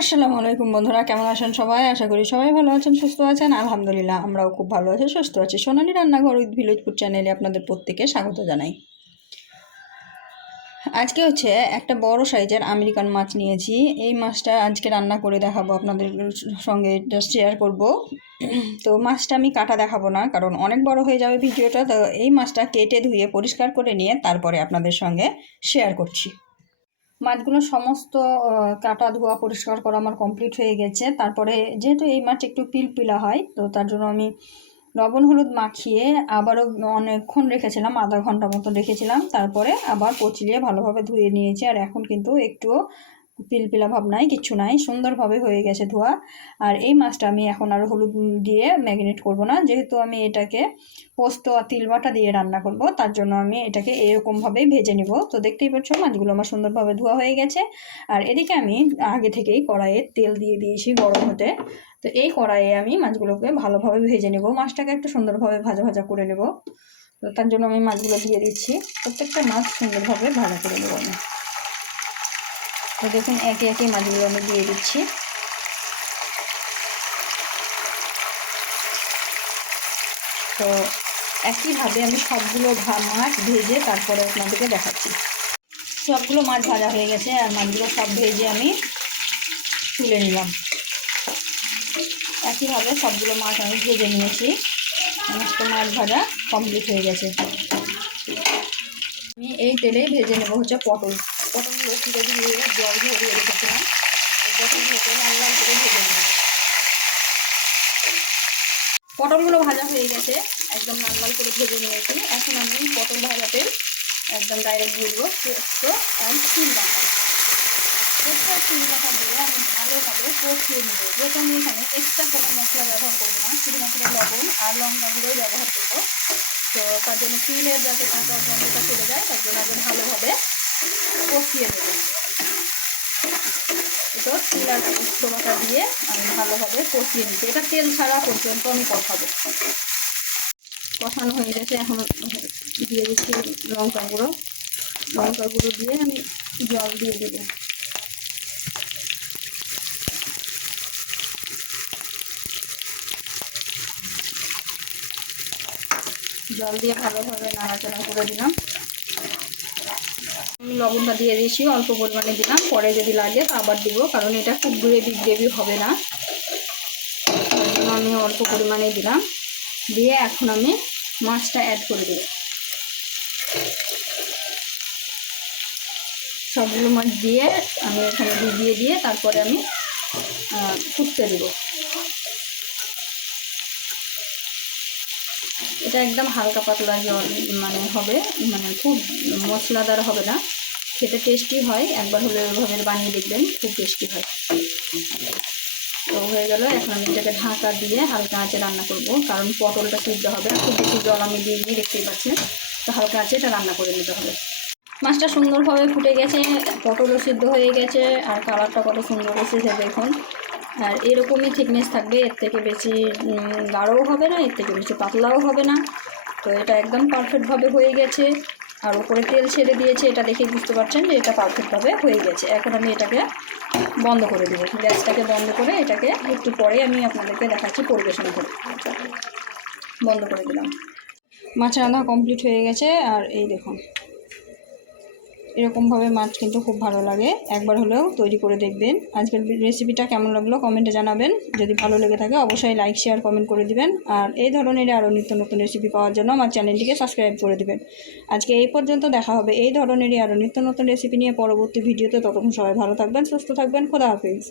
আসসালামু আলাইকুম বন্ধুরা, কেমন আছেন সবাই? আশা করি সবাই ভালো আছেন, সুস্থ আছেন। আলহামদুলিল্লাহ আমরাও খুব ভালো আছি, সুস্থ আছি। সোনালী রান্নাঘর উইথ ভিলেজ ফুড চ্যানেলে আপনাদের প্রত্যেকে স্বাগত জানাই। আজকে হচ্ছে একটা বড় সাইজের আমেরিকান মাছ নিয়েছি। এই মাছটা আজকে রান্না করে দেখাবো, আপনাদের সঙ্গে জাস্ট শেয়ার করব। তো মাছটা আমি কাটা দেখাবো না, কারণ অনেক বড় হয়ে যাবে ভিডিওটা। তো এই মাছটা কেটে ধুয়ে পরিষ্কার করে নিয়ে তারপরে আপনাদের সঙ্গে শেয়ার করছি। মাছগুলো সমস্ত কাটা ধোয়া পরিষ্কার করা আমার কমপ্লিট হয়ে গেছে। তারপরে যেহেতু এই মাছ একটু পিলপিলা হয়, তো তার জন্য আমি লবণ হলুদ মাখিয়ে আবারও অনেকক্ষণ রেখেছিলাম, আধা ঘন্টা মতো রেখেছিলাম। তারপরে আবার কচলিয়ে ভালোভাবে ধুয়ে নিয়েছি। আর এখন কিন্তু একটুও পিলপিলা ভাব নাই, কিচ্ছু নাই, সুন্দরভাবে হয়ে গেছে ধোয়া। আর এই মাছটা আমি এখন আর হলুদ দিয়ে ম্যারিনেট করব না, যেহেতু আমি এটাকে পোস্ত আর তিল বাটা দিয়ে রান্না করব, তার জন্য আমি এটাকে এরকমভাবেই ভেজে নিব। তো দেখতেই পাচ্ছ মাছগুলো আমার সুন্দরভাবে ধোয়া হয়ে গেছে। আর এদিকে আমি আগে থেকেই কড়াইয়ে তেল দিয়ে দিয়েছি গরম হতে। তো এই কড়াইয়ে আমি মাছগুলোকে ভালোভাবে ভেজে নেব, মাছটাকে একটু সুন্দরভাবে ভাজা ভাজা করে নেব। তো তার জন্য আমি মাছগুলো দিয়ে দিচ্ছি, প্রত্যেকটা মাছ সুন্দরভাবে ভাজা করে নেব আমি। তো দেখুন একে একে মাছগুলো আমি দিয়ে দিচ্ছি। তো একইভাবে আমি সবগুলো মাছ ভেজে তারপরে আপনাদেরকে দেখাচ্ছি। সবগুলো মাছ ভাজা হয়ে গেছে, আর মাছগুলো সব ভেজে আমি তুলে নিলাম। একইভাবে সবগুলো মাছ আমি ভেজে নিয়েছি, সমস্ত মাছ ভাজা কমপ্লিট হয়ে গেছে। আমি এই তেলেই ভেজে নেবো হচ্ছে পটলগুলো তুলে দিয়ে জল ভরিয়ে রেখেছিলাম। পটলগুলোকে লাল লাল করে ভেজে নেব। পটলগুলো ভাজা হয়ে গেছে, একদম লাল লাল করে ভেজে নিয়েছি। এখন আমি পটল ভাজাতে একদম ডাইরেক্ট দিয়ে দেবো পোস্ত আর তিল বাটা। পোস্ত আর তিল বাটা দিয়ে আমি ভালোভাবে কষিয়ে নেবো। যেহেতু আমি এখানে এক্সট্রা কোনো মশলা ব্যবহার করবো না, শুধুমাত্র লবণ আর লঙ্কা গুঁড়োই ব্যবহার করবো। তো তার জন্য তিলের যাতে কাঁচা গন্ধটা চলে যায়, তার জন্য আগে ভালোভাবে কষিয়ে নেবো। তো তিল আর পোস্ত বাটা দিয়ে আমি ভালোভাবে কষিয়ে নিচ্ছি। এটা তেল ছাড়া পর্যন্ত আমি কষাবো। কষানো হয়ে গেছে, এখন দিয়ে দিচ্ছি লঙ্কা গুঁড়ো দিয়ে আমি জল দিয়ে দেবো। জল দিয়ে ভালোভাবে নাড়াচাড়া করে দিলাম। আমি লবণটা দিয়ে দিয়েছি, অল্প পরিমাণে দিলাম, পরে যদি লাগে আবার দিব, কারণ এটা খুব গ্রেভি হবে না, তার জন্য আমি অল্প পরিমাণে দিলাম। দিয়ে এখন আমি মাছটা অ্যাড করে দেব। সবগুলো মাছ দিয়ে আমি এখানে দিয়ে তারপরে আমি ফুটতে দেব। এটা একদম হালকা পাতলা জল হবে, খুব মশলাদার হবে না, খেতে টেস্টি হয়। একবার হলে ওইভাবে বানিয়ে দেখবেন, খুব টেস্টি হয়। তো হয়ে গেল, এখন আমি এটাকে ঢাকা দিয়ে হালকা আঁচে রান্না করব, কারণ পটলটা সিদ্ধ হবে। খুব বেশি জল আমি দিইনি, দেখতেই পাচ্ছেন। তো হালকা আঁচে এটা রান্না করে নিতে হবে। মাছটা সুন্দরভাবে ফুটে গেছে, পটলও সিদ্ধ হয়ে গেছে, আর কালারটা কত সুন্দর এসেছে দেখুন। আর এরকমই থিকনেস থাকবে, এর থেকে বেশি গাঢ়ও হবে না, এর থেকে বেশি পাতলাও হবে না। তো এটা একদম পারফেক্টভাবে হয়ে গেছে। আর উপরে তেল ছেড়ে দিয়েছে, এটা দেখে বুঝতে পারছেন যে এটা পারফেক্টভাবে হয়ে গেছে। এখন আমি এটাকে বন্ধ করে দেবো, গ্যাসটাকে বন্ধ করে এটাকে একটু পরে আমি আপনাদেরকে দেখাচ্ছি পরিবেশন করে। বন্ধ করে দিলাম। মাছ রান্না কমপ্লিট হয়ে গেছে। আর এই দেখুন, এরকমভাবে মাছ কিন্তু খুব ভালো লাগে, একবার হলেও তৈরি করে দেখবেন। আজকের রেসিপিটা কেমন লাগলো কমেন্টে জানাবেন। যদি ভালো লেগে থাকে অবশ্যই লাইক শেয়ার কমেন্ট করে দিবেন। আর এই ধরনের আরও নিত্য নতুন রেসিপি পাওয়ার জন্য আমার চ্যানেলটিকে সাবস্ক্রাইব করে দিবেন। আজকে এই পর্যন্ত, দেখা হবে এই ধরনেরই আরও নিত্য নতুন রেসিপি নিয়ে পরবর্তী ভিডিওতে। ততক্ষণ সবাই ভালো থাকবেন, সুস্থ থাকবেন। খোদা হাফেজ।